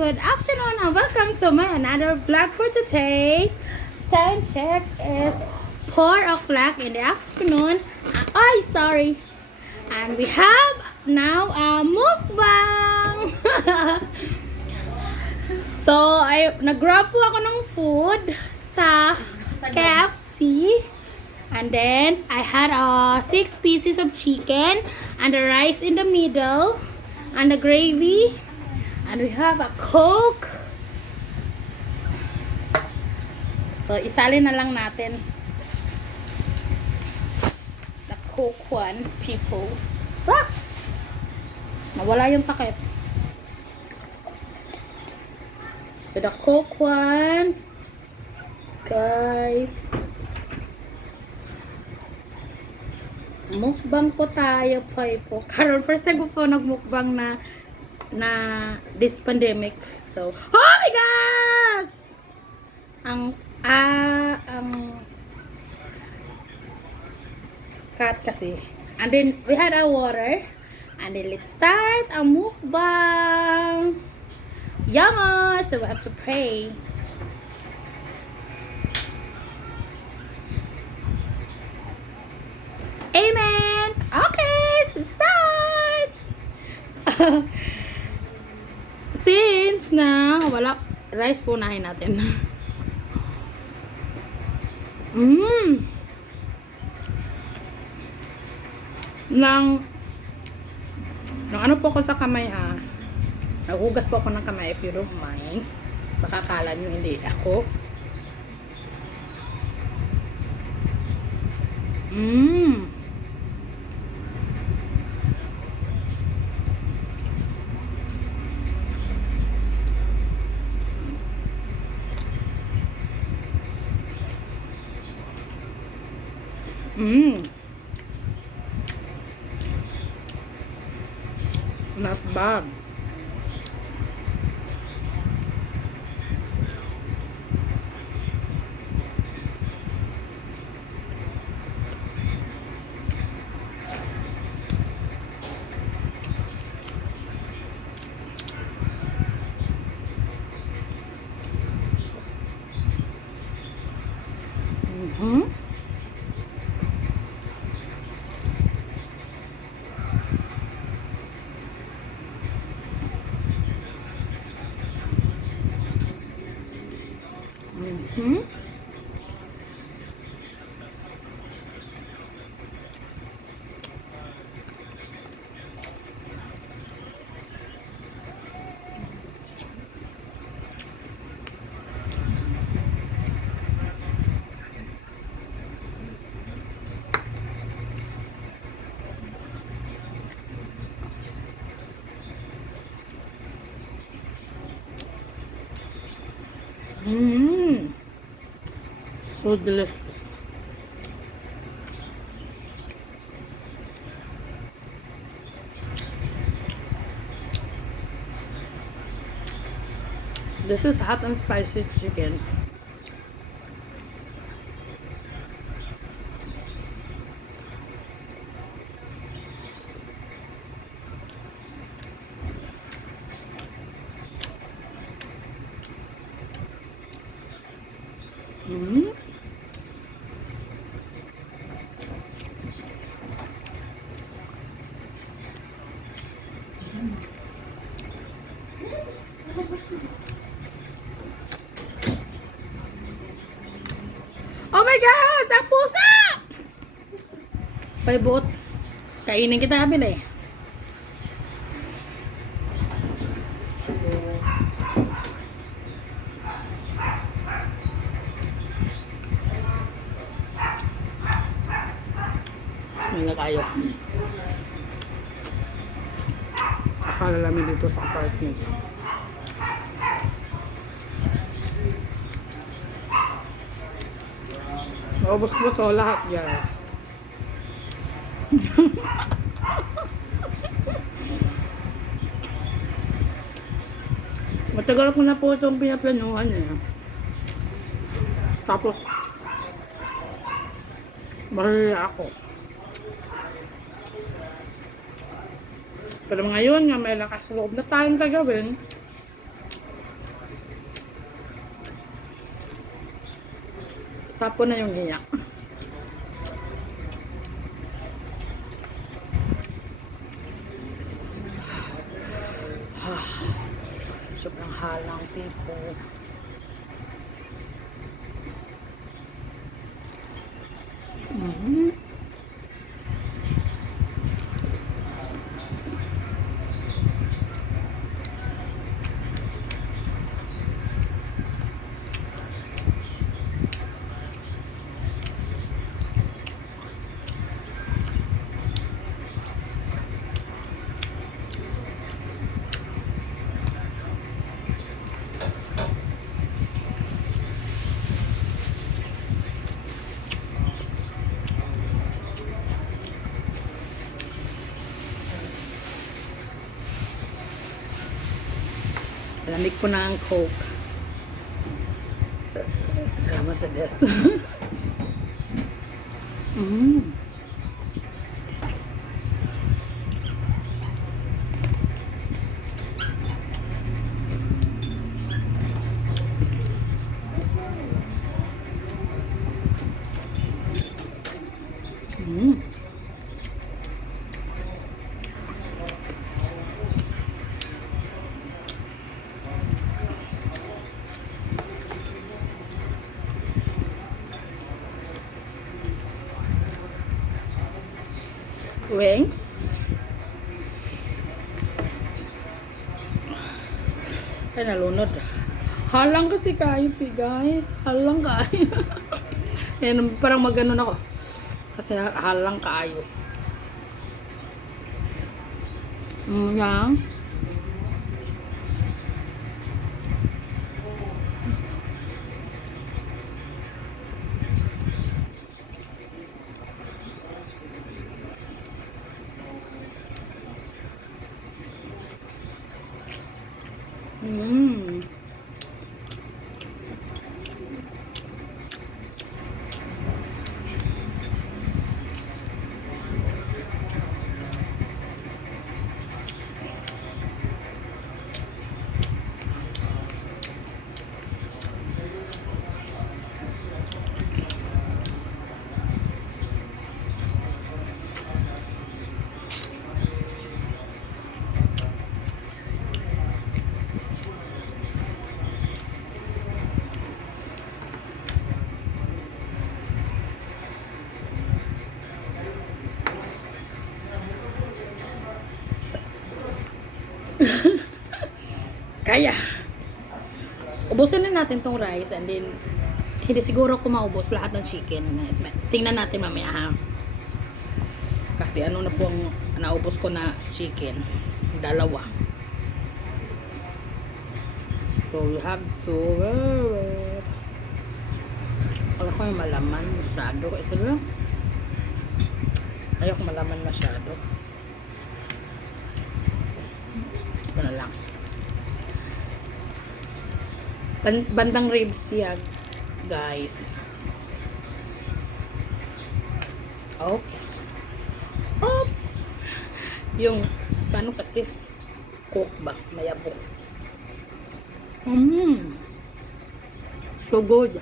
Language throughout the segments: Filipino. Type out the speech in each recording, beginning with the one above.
good afternoon and welcome to my another vlog for today's time check is 4 o'clock in the afternoon. Sorry. And we have now a mukbang. So, nag-grab po ako ng food sa KFC. And then, I had 6 pieces of chicken and the rice in the middle and the gravy. And we have a Coke. So, isalin na lang natin. The Coke one, people. Ah! Nawala yung takip. So, the Coke one. Guys. Mukbang po tayo po. Karon, first time ko po nagmukbang na this pandemic. So, oh my gosh! Ang cut kasi. And then, we had our water. And then, let's start ang mukbang. Yama! So, we have to pray. Amen! Okay, so start! Since na wala rice po nahin natin. Nang ano po ko sa kamay naghugas po ako ng kamay, if you don't mind. Baka akala nyo hindi ako. Not bad. So delicious. This is hot and spicy chicken. Oh my gosh! Ang pusa! Palibot. Kainin kita kami na eh. May na tayo. Akala namin dito sa apartment. Naubos ko to lahat, guys. Matagal ko na po itong pinaplanuhan eh. Tapos marila ako. Pero ngayon nga may lakas loob na tayong gagawin. Tapon na yung giyak. Sobrang halang tipo. Lamig ko na ang Coke. Salamat sa Diyos. Wings. Ay, nalunod. Halang kasi kayo, guys. Halang kayo. Yan, parang maganon ako. Kasi halang kayo. Yan. Kaya. Ubusin na natin tong rice and then hindi siguro ko maubos lahat ng chicken. Tingnan natin mamaya ha. Kasi ano na po ang naubos ko na chicken. Dalawa. So you have to wala ko yung malaman masyado. Ito lang. Ayoko malaman masyado. Ito na lang. Bandang ribs yan, guys. Oops. Oops. Yung, paano kasi? Cook ba? Mayabok. So good.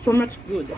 So much good.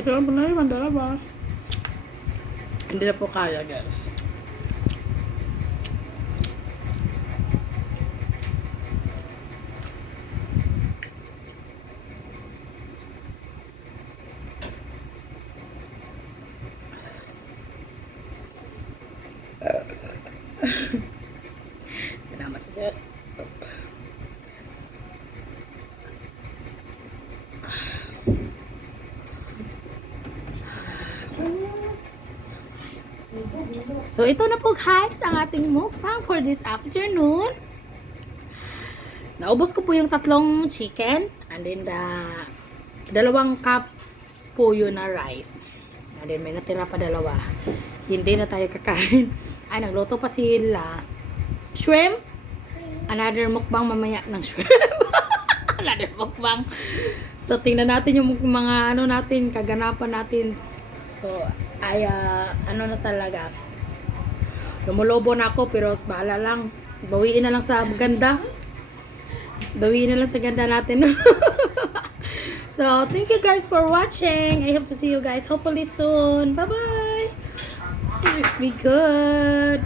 Ito lang po na yung dalawa. Hindi na po kaya, guys. Salamat sa Diyos. So, ito na po guys ang ating mukbang for this afternoon. Naubos ko po yung 3 chicken and then the 2 cup po yun na rice. And then may natira pa 2. Hindi na tayo kakain. Ay, nagluto pa sila. Shrimp. Another mukbang mamaya ng shrimp. Another mukbang. So, tingnan natin yung mga ano natin, kaganapan natin. So, ay, ano na talaga. Lumulobo na ako, pero bahala lang. Bawiin na lang sa ganda. Bawiin na lang sa ganda natin. So, thank you guys for watching. I hope to see you guys hopefully soon. Bye-bye. Be good.